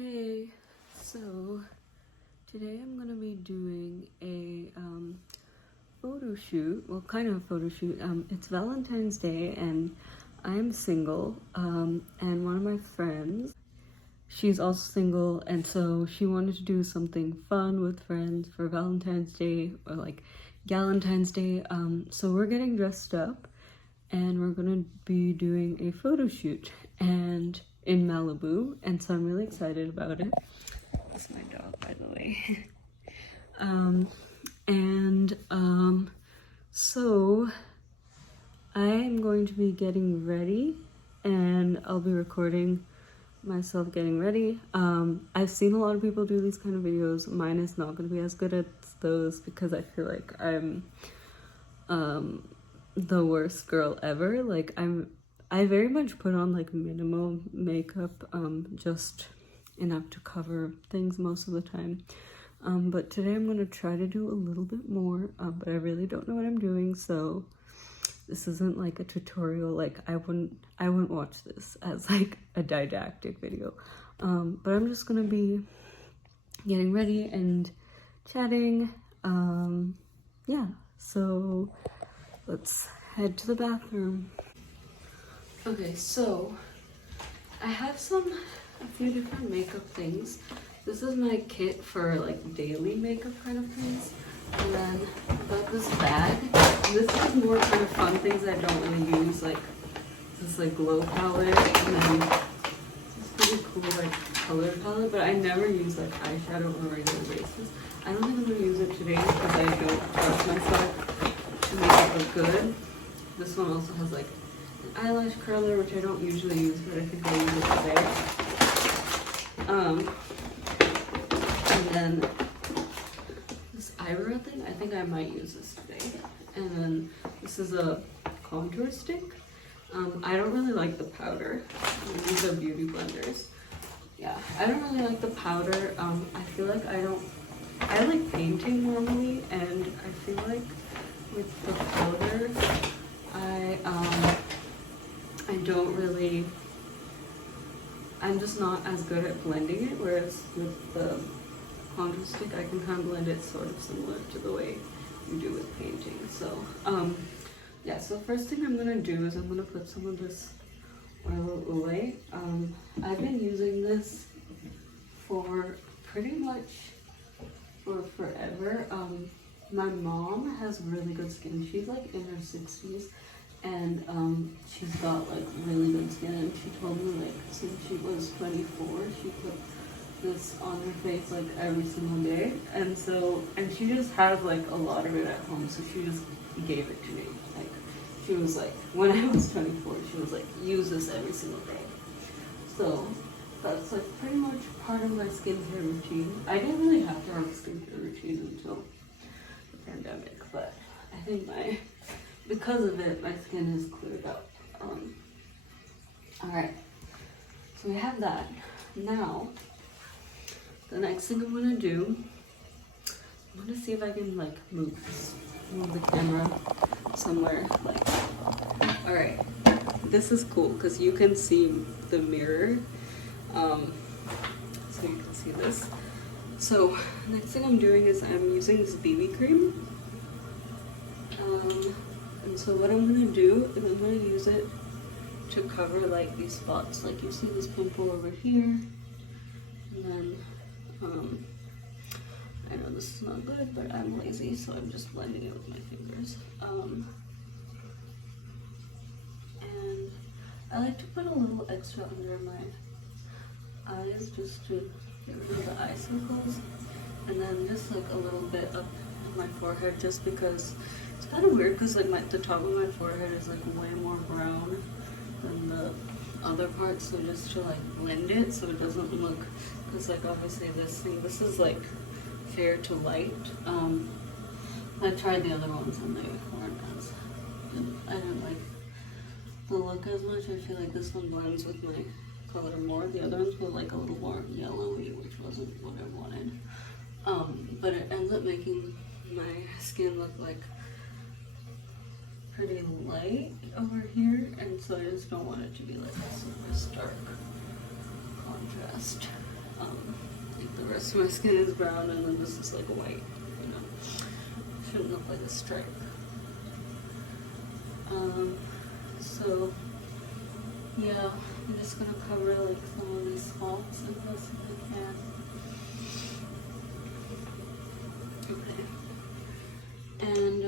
Hey, so today I'm gonna be doing a photo shoot. Well, kind of a photo shoot. It's Valentine's Day and I'm single. And one of my friends, she's also single, and so she wanted to do something fun with friends for Valentine's Day or like Galentine's Day. So we're getting dressed up and we're gonna be doing a photo shoot and in Malibu, and so I'm really excited about it. That's my dog, by the way. So I'm going to be getting ready and I'll be recording myself getting ready. I've seen a lot of people do these kind of videos. Mine is not going to be as good as those because I feel like I'm the worst girl ever. Like I very much put on like minimal makeup, just enough to cover things most of the time. But today I'm gonna try to do a little bit more, but I really don't know what I'm doing, so this isn't like a tutorial. Like I wouldn't watch this as like a didactic video. But I'm just gonna be getting ready and chatting. Yeah, so let's head to the bathroom. Okay, so I have a few different makeup things. This is my kit for like daily makeup kind of things. And then I got this bag. This is more kind of fun things I don't really use, like this like glow palette, and then this pretty cool like color palette, but I never use like eyeshadow on a regular basis. I don't think I'm gonna use it today because I don't trust myself to make it look good. This one also has like an eyelash curler, which I don't usually use, but I think I'll use it today. And then this eyebrow thing, I think I might use this today. And then this is a contour stick. I don't really like the powder. These are beauty blenders. Yeah, I don't really like the powder. I feel like I like painting normally, and I feel like with the powder, I'm just not as good at blending it, whereas with the contour stick, I can kind of blend it sort of similar to the way you do with painting. So, yeah, so first thing I'm gonna do is I'm gonna put some of this oil away. I've been using this for pretty much for forever. My mom has really good skin. She's like in her 60s. And she's got like really good skin, and she told me like since she was 24 she put this on her face like every single day, and she just has like a lot of it at home, so she just gave it to me. Like she was like, when I was 24, she was like, use this every single day. So that's like pretty much part of my skincare routine. I didn't really have to have a skincare routine until the pandemic, but I think because of it, my skin is cleared up. Alright, so we have that. Now, the next thing I'm gonna do, I'm gonna see if I can like move the camera somewhere. Like, alright, this is cool because you can see the mirror, so you can see this. So, next thing I'm doing is I'm using this BB cream. And so what I'm going to do is I'm going to use it to cover like these spots. Like you see this pimple over here. And then, I know this is not good, but I'm lazy, so I'm just blending it with my fingers. And I like to put a little extra under my eyes just to get rid of the eye circles. And then just like a little bit up my forehead, just because it's kind of weird because like the top of my forehead is like way more brown than the other part, so just to like blend it so it doesn't look, because like obviously this is like fair to light. I tried the other ones and they weren't as good. I didn't like the look as much. I feel like this one blends with my color more. The other ones were like a little more yellowy, which wasn't what I wanted. But it ends up making my skin look like pretty light over here, and so I just don't want it to be like a super stark contrast. Like the rest of my skin is brown, and then this is like white, you know. Shouldn't look like a stripe. So yeah, I'm just gonna cover like some of these spots as best as I can. Okay. And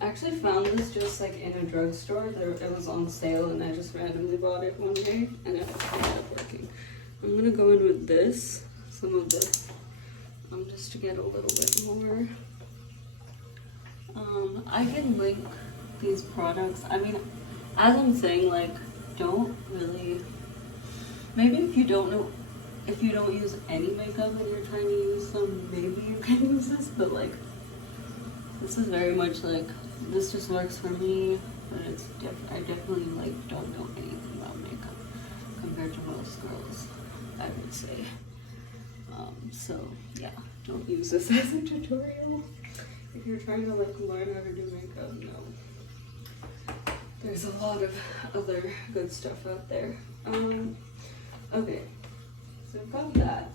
I actually found this just like in a drugstore. It was on sale, and I just randomly bought it one day, and it ended up working. I'm gonna go in with this, some of this, just to get a little bit more. I can link these products. I mean, as I'm saying, like, don't really, maybe if you don't use any makeup and you're trying to use some, maybe you can use this, but like, this is very much like, this just works for me, but it's different. I definitely like don't know anything about makeup compared to most girls, I would say. So yeah, don't use this as a tutorial. If you're trying to like learn how to do makeup, no. There's a lot of other good stuff out there. Okay, so I've got that.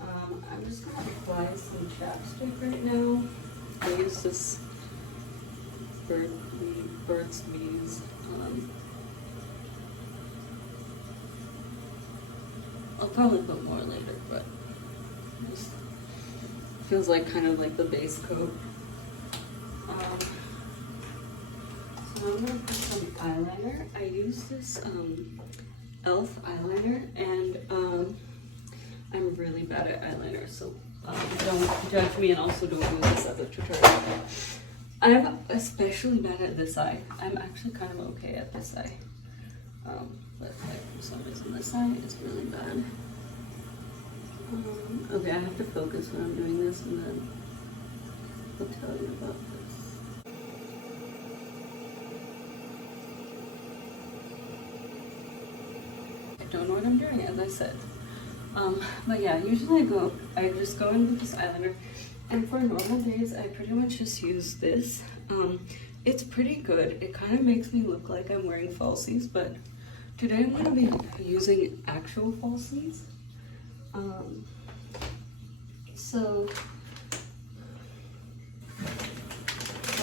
I'm just gonna apply some chapstick right now. I use this Burt's Bees. I'll probably put more later, but just feels like kind of like the base coat. So I'm gonna put some eyeliner. I use this e.l.f. eyeliner, and I'm really bad at eyeliner, so don't judge me, and also don't use this as a tutorial. I'm especially bad at this eye. I'm actually kind of okay at this eye. But like, for some reason this eye is really bad. Okay, I have to focus when I'm doing this, and then I'll tell you about this. I don't know what I'm doing, as I said. But yeah, usually I just go in with this eyeliner, and for normal days, I pretty much just use this. It's pretty good. It kind of makes me look like I'm wearing falsies, but today I'm gonna be using actual falsies. So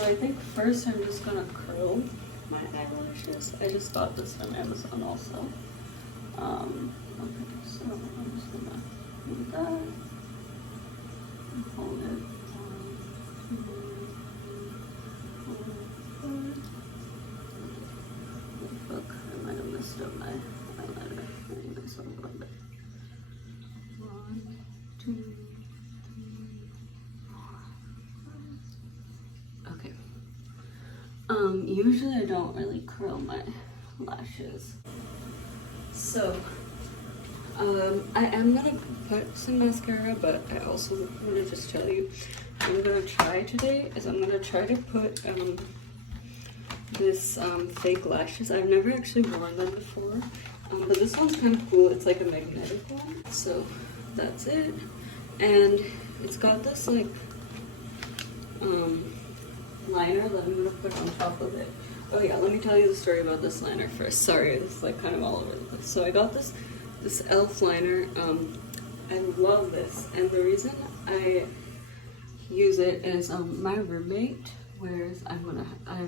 I think first I'm just gonna curl my eyelashes. I just got this on Amazon also. Okay, so I'm just gonna do that and hold it. Fuck, I might have messed up my eyeliner. Anyways, I'll go back. 1, 2, 3, 4, 5. Okay. Usually I don't really curl my lashes. So, I am gonna put some mascara, but I also want to just tell you, I'm gonna try today is I'm gonna try to put this fake lashes. I've never actually worn them before, but this one's kind of cool. It's like a magnetic one, so that's it. And it's got this like liner that I'm gonna put on top of it. Oh yeah, let me tell you the story about this liner first. Sorry, it's like kind of all over the place. So I got this e.l.f. liner. I love this, and the reason I use it is my roommate wears. I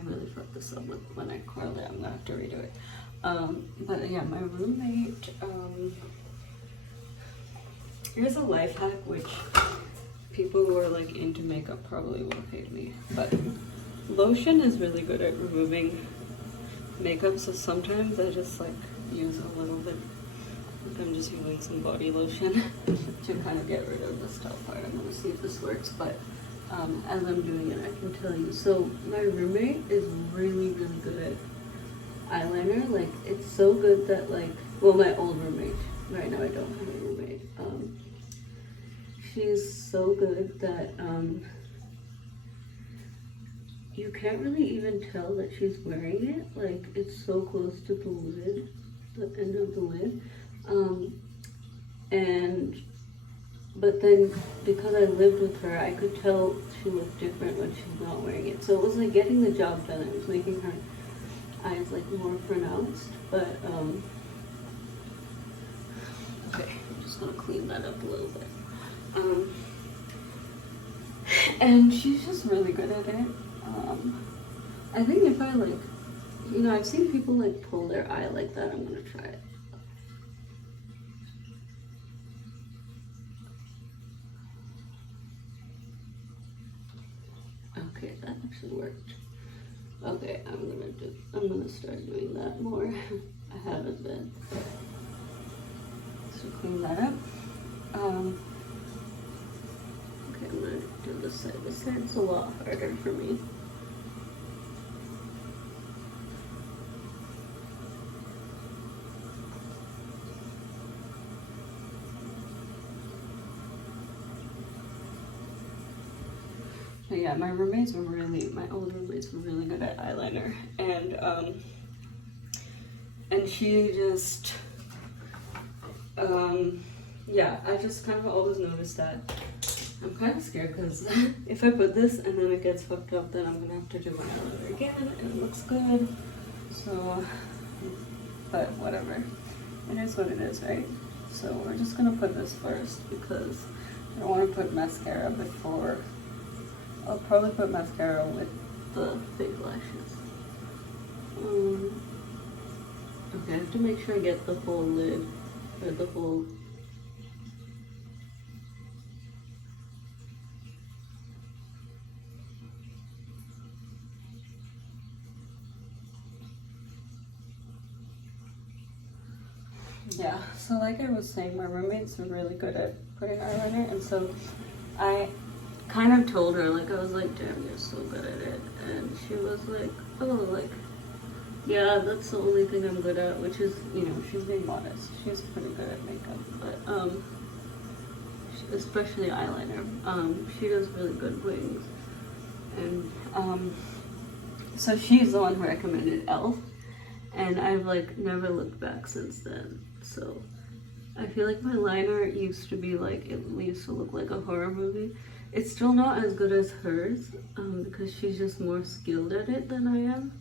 really fucked this up when I curled it. I'm gonna have to redo it. But yeah, my roommate. Here's a life hack, which people who are like into makeup probably will hate me, but lotion is really good at removing makeup, so sometimes I just like use a little bit. I'm just using some body lotion to kind of get rid of this top part. I'm gonna see if this works, but as I'm doing it, I can tell you. So my roommate is really, really good at eyeliner. Like, it's so good that like, well, my old roommate, right now I don't have a roommate. She's so good that you can't really even tell that she's wearing it. Like, it's so close to the lid, the end of the lid. But then because I lived with her, I could tell she looked different when she's not wearing it. So it was like getting the job done. It was making her eyes like more pronounced. But okay, just gonna clean that up a little bit. And she's just really good at it. I think if I like, you know, I've seen people like pull their eye like that. I'm gonna try it. Okay, that actually worked. Okay, I'm gonna start doing that more. I haven't been. So clean that up. Okay, I'm gonna do this side. This side's a lot harder for me. But yeah, my old roommates were really good at eyeliner, and she just, yeah, I just kind of always noticed that. I'm kind of scared because if I put this and then it gets fucked up, then I'm gonna have to do my eyeliner again, and it looks good. So, but whatever, it is what it is, right? So we're just gonna put this first because I don't want to put mascara before. I'll probably put mascara with the fake lashes. Okay, I have to make sure I get the whole lid, or the whole... Yeah, so like I was saying, my roommates are really good at putting eyeliner, and so I kind of told her, like, I was like, damn, you're so good at it. And she was like, oh, like, yeah, that's the only thing I'm good at, which is, you know, she's being modest. She's pretty good at makeup, but, especially eyeliner. She does really good wings. And, so she's the one who recommended e.l.f. And I've, like, never looked back since then. So I feel like my liner used to be, like, it used to look like a horror movie. It's still not as good as hers, because she's just more skilled at it than I am.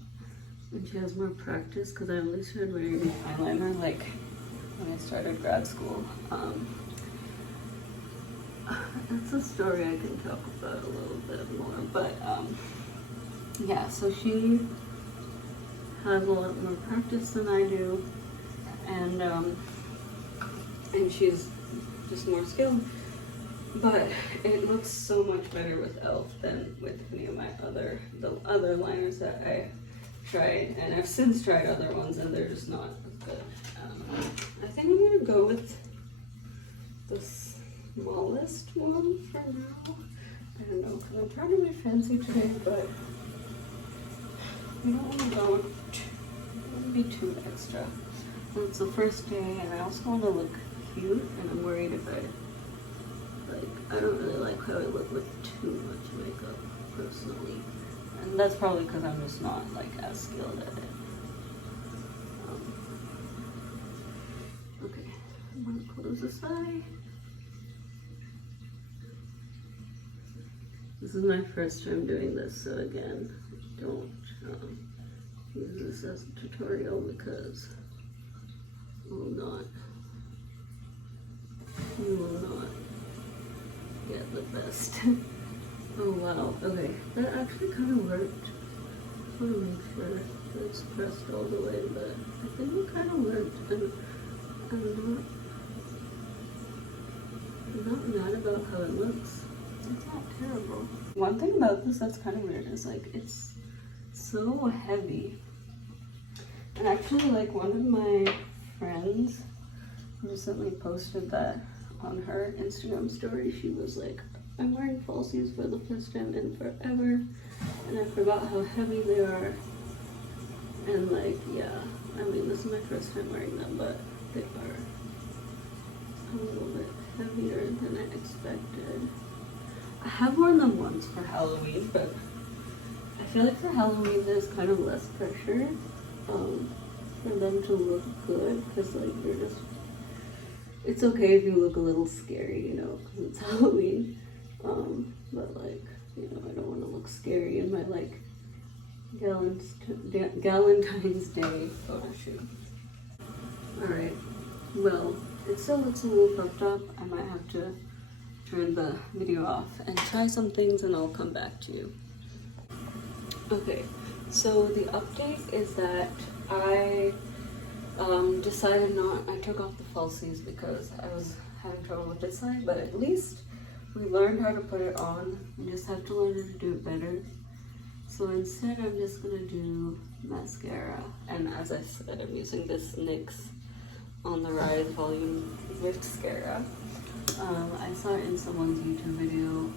And she has more practice, because I only started wearing eyeliner, like, when I started grad school. That's a story I can talk about a little bit more, but, yeah, so she has a lot more practice than I do, and she's just more skilled. But it looks so much better with e.l.f. than with any of the other liners that I tried, and I've since tried other ones and they're just not as good. I think I'm gonna go with the smallest one for now. I don't know, because I'm trying to be fancy today, but we don't want to be too extra. And it's the first day, and I also want to look cute, and I'm worried if I don't really like how I look with too much makeup, personally. And that's probably because I'm just not, like, as skilled at it. Okay, I'm gonna close this eye. This is my first time doing this, so again, don't use this as a tutorial because you will not get the best. Oh wow, okay, that actually kind of worked. I want to make sure that it's pressed all the way, but I think it kind of worked, and I'm not mad about how it looks. It's not terrible. One thing about this that's kind of weird is, like, it's so heavy. And actually, like, one of my friends recently posted that on her Instagram story. She was like, I'm wearing falsies for the first time in forever, and I forgot how heavy they are. And, like, yeah, I mean, this is my first time wearing them, but they are a little bit heavier than I expected. I have worn them once for Halloween, but I feel like for Halloween there's kind of less pressure for them to look good, because, like, you're just, it's okay if you look a little scary, you know, because it's Halloween. But, like, you know, I don't want to look scary in my, like, Galentine's Day photo shoot. Alright, well, it still looks a little fucked up. I might have to turn the video off and try some things and I'll come back to you. Okay, so the update is that I decided I took off the falsies because I was having trouble with this side, but at least we learned how to put it on. We just have to learn how to do it better. So instead I'm just gonna do mascara, and as I said, I'm using this NYX On the Rise Volume Mascara. I saw it in someone's YouTube video.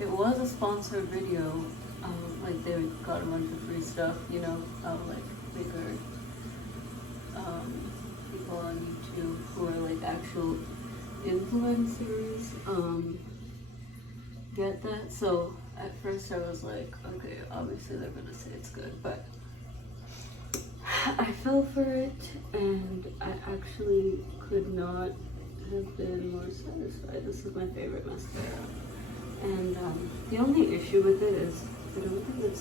It was a sponsored video, like they got a bunch of free stuff, you know, like bigger people on YouTube who are like actual influencers get that. So at first I was like, okay, obviously they're gonna say it's good, but I fell for it and I actually could not have been more satisfied. This is my favorite mascara. And the only issue with it is I don't think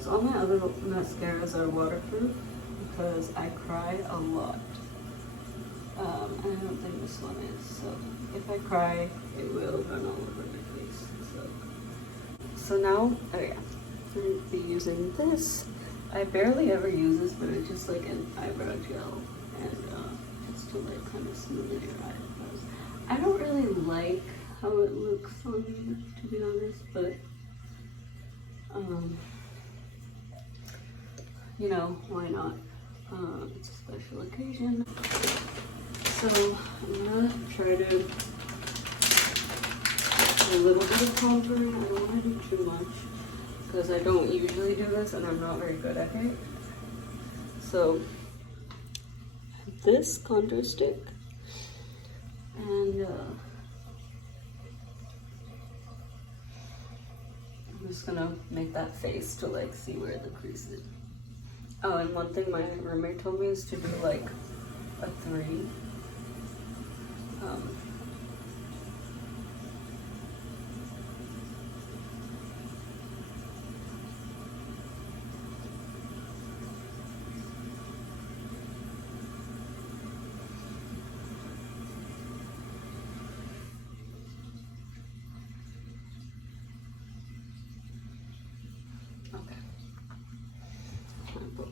so all my other mascaras are waterproof because I cry a lot. And I don't think this one is. So if I cry, it will run all over my face. So now, oh yeah, I'm going to be using this. I barely ever use this, but it's just like an eyebrow gel, and just to like kind of smooth your eyebrows. I don't really like how it looks on me, to be honest, but you know, why not? It's a special occasion. So I'm gonna try to do a little bit of contouring. I don't want to do too much because I don't usually do this and I'm not very good at it. So this contour stick, and I'm just gonna make that face to like see where the crease is. Oh, and one thing my roommate told me is to do like a 3.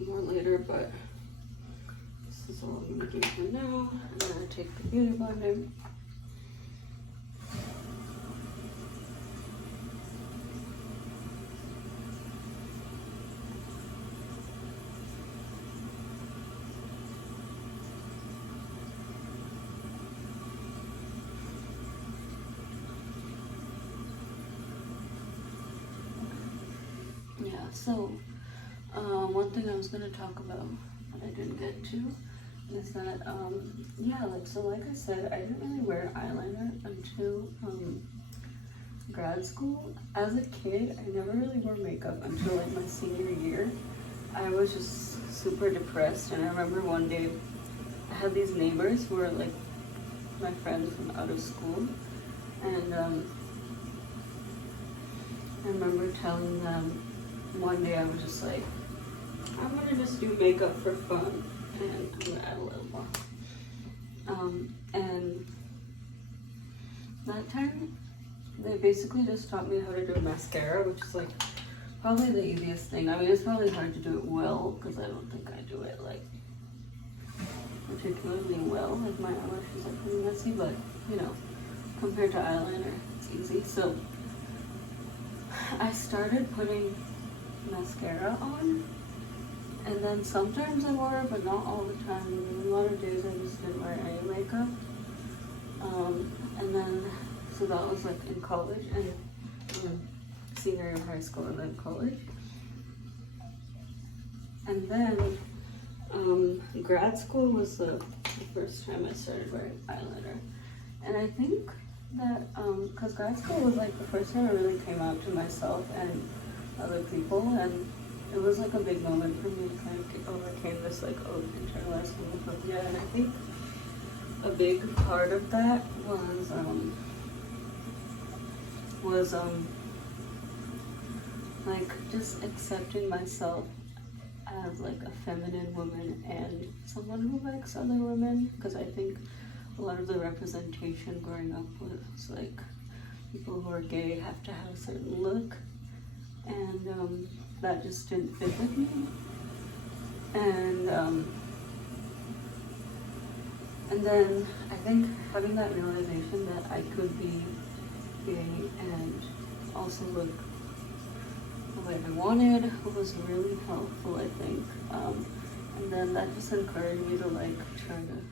More later, but this is all I'm gonna do for now. I'm gonna take the beauty blender. Yeah, so one thing I was going to talk about that I didn't get to is that, yeah, like I said, I didn't really wear eyeliner until grad school. As a kid, I never really wore makeup until like my senior year. I was just super depressed, and I remember one day I had these neighbors who were like my friends from out of school, and I remember telling them one day I was just like, I'm gonna just do makeup for fun, and I'm gonna add a little more. And that time, they basically just taught me how to do mascara, which is like probably the easiest thing. I mean, it's probably hard to do it well, because I don't think I do it like particularly well. Like my eyelashes are pretty messy, but you know, compared to eyeliner, it's easy. So I started putting mascara on. And then sometimes I wore it, but not all the time. A lot of days I just didn't wear any makeup. And then, so that was like in college and senior year of high school and then college. And then grad school was the first time I started wearing eyeliner. And I think that, because grad school was like the first time I really came out to myself and other people, and it was like a big moment for me to kind of overcame this like internalized homophobia, and I think a big part of that was like just accepting myself as like a feminine woman and someone who likes other women, because I think a lot of the representation growing up was like people who are gay have to have a certain look, and that just didn't fit with me. And then I think having that realization that I could be gay and also look the way I wanted was really helpful, I think. And then that just encouraged me to like try to,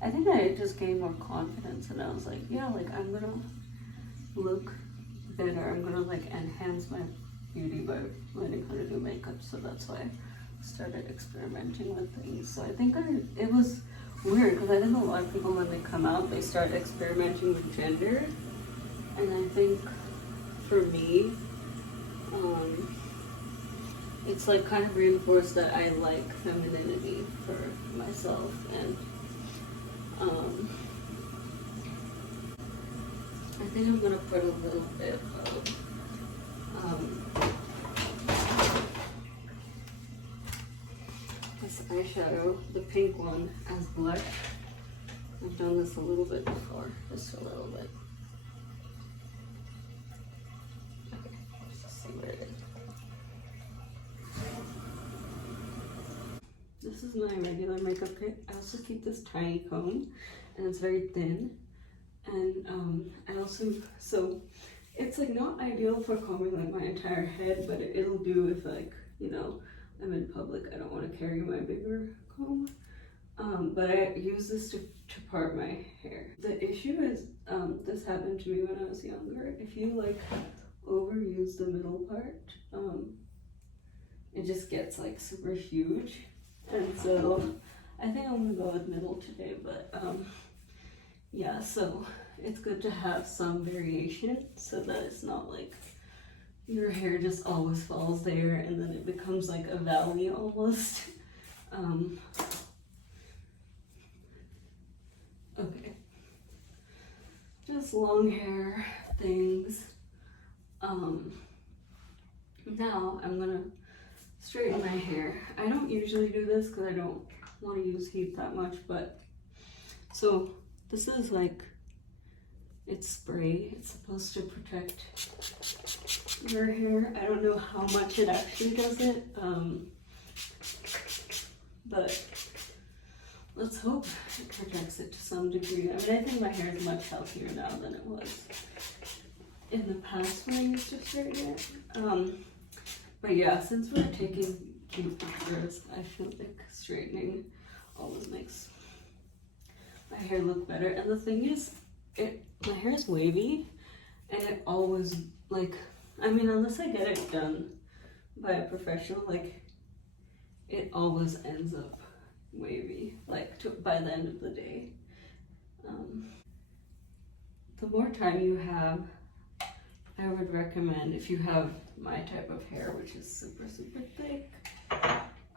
I think I just gained more confidence, and I was like, yeah, like I'm gonna look better. I'm gonna like enhance my beauty by learning how to do makeup. So that's why I started experimenting with things. So I think it was weird, because I think a lot of people when they come out, they start experimenting with gender. And I think for me, it's like kind of reinforced that I like femininity for myself, and I think I'm gonna put a little bit of this eyeshadow, the pink one, as blush. I've done this a little bit before, just a little bit. Okay, let's just see what it is. This is my regular makeup kit. I also keep this tiny comb, and it's very thin. And I also, so it's like not ideal for combing like my entire head, but it'll do if like, you know, I'm in public, I don't want to carry my bigger comb. But I use this to part my hair. The issue is, this happened to me when I was younger. If you like overuse the middle part, it just gets like super huge. And so I think I'm gonna go with middle today, but yeah, so it's good to have some variation so that it's not like your hair just always falls there and then it becomes like a valley almost. Okay, just long hair things. Now I'm gonna straighten my hair. I don't usually do this because I don't want to use heat that much, but so this is like, it's spray. It's supposed to protect your hair. I don't know how much it actually does it, but let's hope it protects it to some degree. I mean, I think my hair is much healthier now than it was in the past when I used to straighten it. But yeah, since we're taking cute pictures, I feel like straightening always makes my hair look better. And the thing is, my hair is wavy, and it always, like, I mean, unless I get it done by a professional, like, it always ends up wavy, like, by the end of the day. The more time you have, I would recommend, if you have my type of hair, which is super, super thick,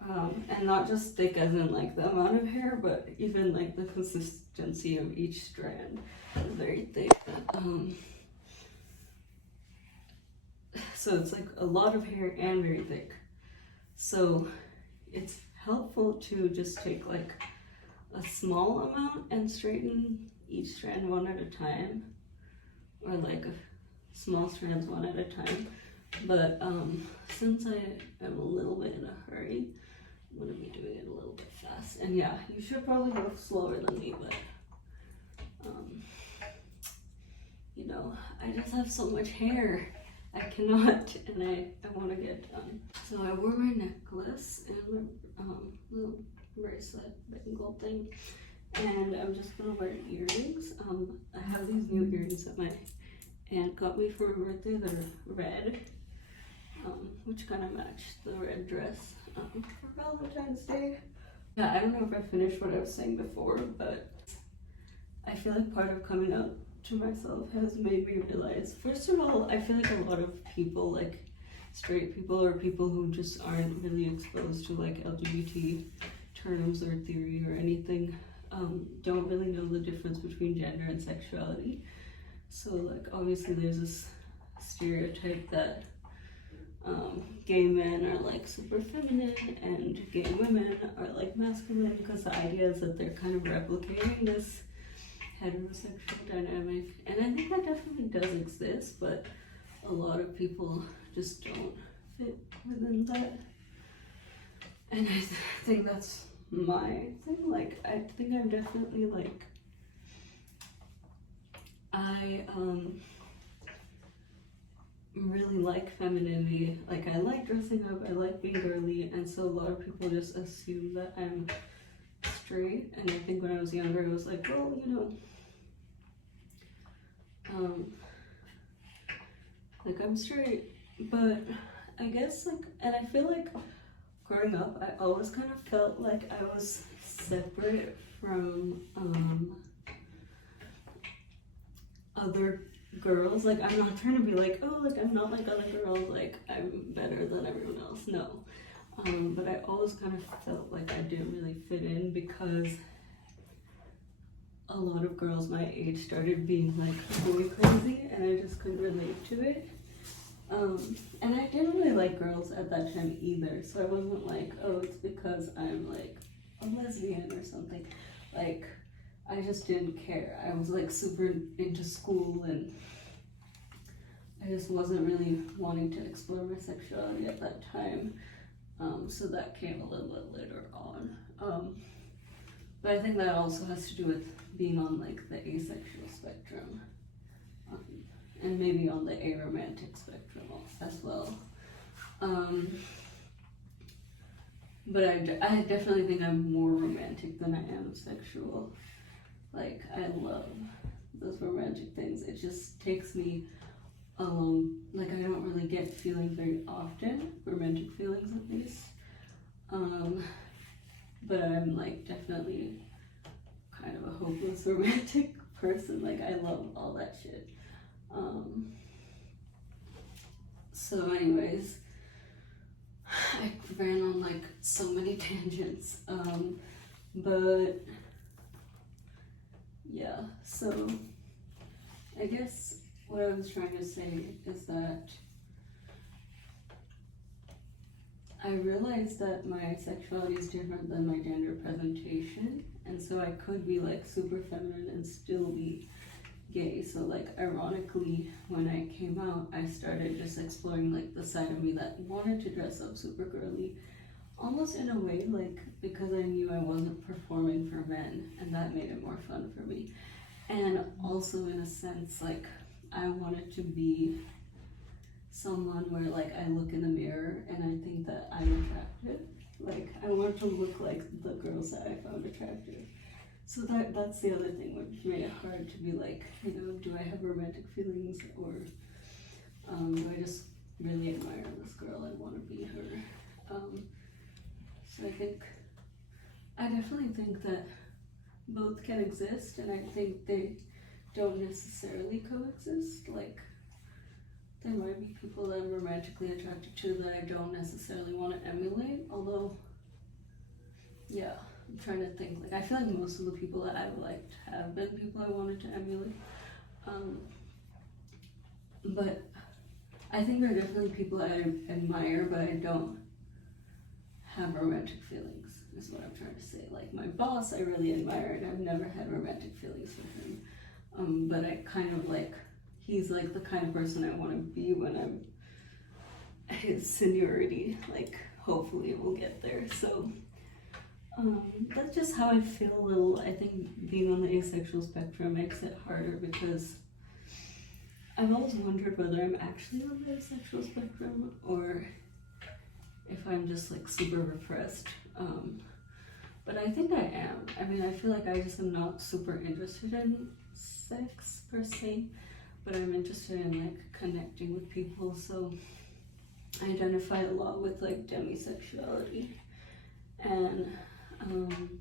and not just thick as in like the amount of hair, but even like the consistency of each strand is very thick. So it's like a lot of hair and very thick. So it's helpful to just take like a small amount and straighten each strand one at a time, or like small strands one at a time. But since I am a little bit in a hurry, I'm gonna be doing it a little bit fast. And yeah, you should probably go slower than me, but you know, I just have so much hair. I cannot, and I want to get done. So I wore my necklace and my little bracelet, bangle thing, and I'm just gonna wear earrings. I have these new earrings that my aunt got me for my birthday. They're red, which kind of match the red dress for Valentine's Day. Yeah, I don't know if I finished what I was saying before, but I feel like part of coming out to myself has made me realize, first of all, I feel like a lot of people, like straight people or people who just aren't really exposed to like LGBT terms or theory or anything, don't really know the difference between gender and sexuality. So like obviously there's this stereotype that gay men are like super feminine and gay women are like masculine, because the idea is that they're kind of replicating this heterosexual dynamic. And I think that definitely does exist, but a lot of people just don't fit within that. And I think that's my thing. Like, I think I'm definitely like, I really like femininity. Like, I like dressing up, I like being girly, and so a lot of people just assume that I'm straight. And I think when I was younger, I was like, well, you know, like, I'm straight, but I guess, like, and I feel like growing up, I always kind of felt like I was separate from other girls. Like, I'm not trying to be like, oh, like, I'm not like other girls, like, I'm better than everyone else. No. But I always kind of felt like I didn't really fit in, because a lot of girls my age started being like boy crazy, and I just couldn't relate to it. And I didn't really like girls at that time either, so I wasn't like, oh, it's because I'm like a lesbian or something. Like, I just didn't care. I was like super into school, and I just wasn't really wanting to explore my sexuality at that time. So that came a little bit later on. But I think that also has to do with being on like the asexual spectrum, and maybe on the aromantic spectrum as well. But I definitely think I'm more romantic than I am sexual. Like, I love those romantic things. It just takes me like, I don't really get feelings very often, romantic feelings at least. But I'm like definitely kind of a hopeless romantic person. Like, I love all that shit. So anyways, I ran on like so many tangents. But yeah, so I guess what I was trying to say is that I realized that my sexuality is different than my gender presentation, and so I could be like super feminine and still be gay. So like, ironically, when I came out, I started just exploring like the side of me that wanted to dress up super girly, almost in a way like because I knew I wasn't performing for men, and that made it more fun for me. And also in a sense, like, I wanted to be someone where like I look in the mirror and I think that I'm attractive. Like, I want to look like the girls that I found attractive. So that's the other thing which made it hard to be like, you know, do I have romantic feelings, or do I just really admire this girl and want to be her? So I definitely think that both can exist, and I think they don't necessarily coexist. Like, there might be people that I'm romantically attracted to that I don't necessarily want to emulate, although, yeah, I'm trying to think. Like, I feel like most of the people that I've liked have been people I wanted to emulate. But I think there are definitely people I admire, but I don't have romantic feelings, is what I'm trying to say. Like, my boss, I really admire, and I've never had romantic feelings for him. But I kind of like, he's like the kind of person I want to be when I'm his seniority. Like, hopefully we'll get there. So that's just how I feel a little. I think being on the asexual spectrum makes it harder, because I've always wondered whether I'm actually on the asexual spectrum or if I'm just like super repressed. But I think I am. I mean, I feel like I just am not super interested in sex per se, but I'm interested in like connecting with people. So I identify a lot with like demisexuality, and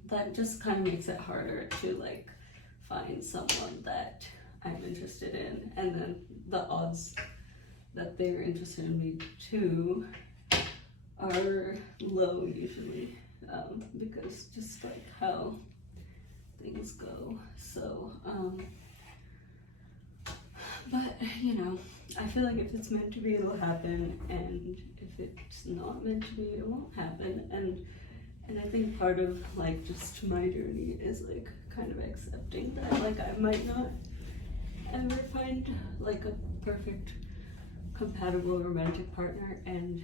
that just kind of makes it harder to like find someone that I'm interested in, and then the odds that they're interested in me too are low usually, because just like how things go. So but you know, I feel like if it's meant to be, it'll happen, and if it's not meant to be, it won't happen. And I think part of like just my journey is like kind of accepting that like I might not ever find like a perfect compatible romantic partner, and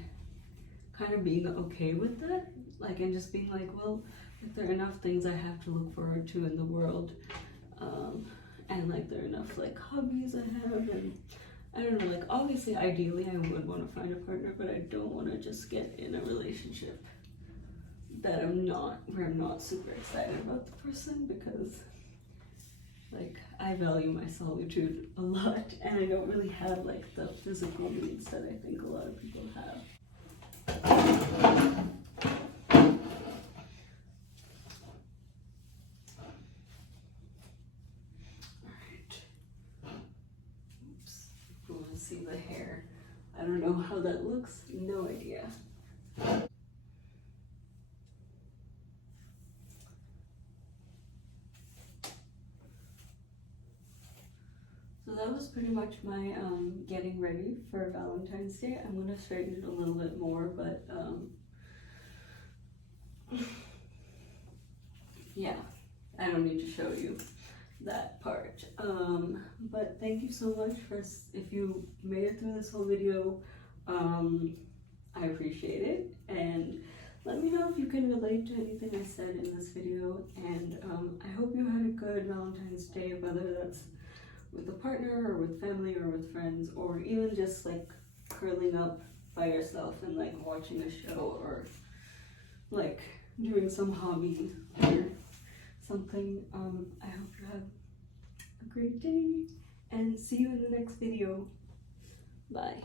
kind of being okay with that, like, and just being like, well, if there are enough things I have to look forward to in the world, and like there are enough like hobbies I have, and I don't know, like obviously ideally I would want to find a partner, but I don't want to just get in a relationship that where I'm not super excited about the person, because like I value my solitude a lot, and I don't really have like the physical needs that I think a lot of people have. See the hair. I don't know how that looks, no idea. So that was pretty much my getting ready for Valentine's Day. I'm gonna straighten it a little bit more, but yeah, I don't need to show you that part. But thank you so much if you made it through this whole video. I appreciate it, and let me know if you can relate to anything I said in this video, and I hope you had a good Valentine's Day, whether that's with a partner or with family or with friends, or even just like curling up by yourself and like watching a show, or like doing some hobby or something. I hope you have a great day, and see you in the next video. Bye.